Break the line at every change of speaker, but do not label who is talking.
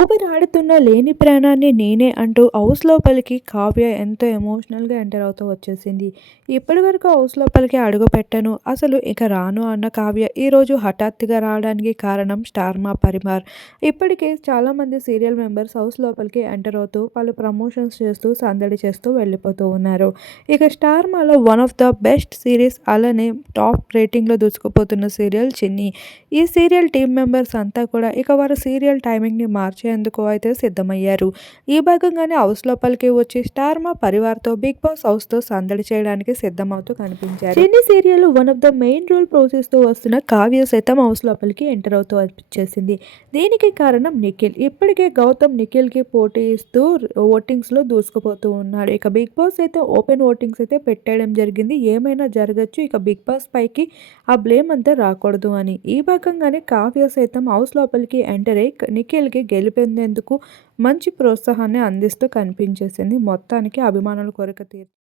ఊపిరాడుతున్న లేని ప్రాణాన్ని నేనే అంటూ హౌస్ లోపలికి కావ్య ఎంతో ఎమోషనల్గా ఎంటర్ అవుతూ వచ్చేసింది. ఇప్పటి వరకు హౌస్ లోపలికి అడుగు పెట్టను అసలు ఇక రాను అన్న కావ్య ఈరోజు హఠాత్తుగా రావడానికి కారణం స్టార్ మా ఇప్పటికే చాలామంది సీరియల్ మెంబర్స్ హౌస్ లోపలికి ఎంటర్ అవుతూ పలు ప్రమోషన్స్ చేస్తూ సందడి చేస్తూ వెళ్ళిపోతూ ఉన్నారు. ఇక స్టార్ మాలో one of the best series అలానే టాప్ రేటింగ్లో దూసుకుపోతున్న సీరియల్ చిన్ని. ఈ సీరియల్ టీం మెంబర్స్ అంతా కూడా ఇక వారు సీరియల్ టైమింగ్ని మార్చి చేసేందుకు అయితే సిద్ధమయ్యారు. ఈ భాగంగానే హౌస్ లోపలికి వచ్చి స్టార్ మా పరివార్తో బిగ్ బాస్ హౌస్తో సందడి చేయడానికి సిద్ధమవుతూ కనిపించారు. Chinni serial one of the main రోల్తో వస్తున్న కావ్య సైతం హౌస్ లోపలికి ఎంటర్ అవుతూ వచ్చేసింది. దీనికి కారణం నిఖిల్. ఇప్పటికే గౌతమ్ నిఖిల్కి పోటీ ఇస్తూ ఓటింగ్స్లో దూసుకుపోతూ ఉన్నాడు. ఇక బిగ్ బాస్ అయితే ఓపెన్ ఓటింగ్స్ అయితే పెట్టేయడం జరిగింది. ఏమైనా జరగచ్చు. ఇక బిగ్ బాస్ పైకి ఆ బ్లేమ్ అంతా రాకూడదు అని. ఈ భాగంగానే కావ్య సైతం హౌస్ లోపలికి ఎంటర్ అయ్యి నిఖిల్కి గెలిపి గెలిపేందుకు మంచి ప్రోత్సాహాన్ని అందిస్తూ కనిపించేసింది. మొత్తానికి అభిమానుల కోరిక తీర్చి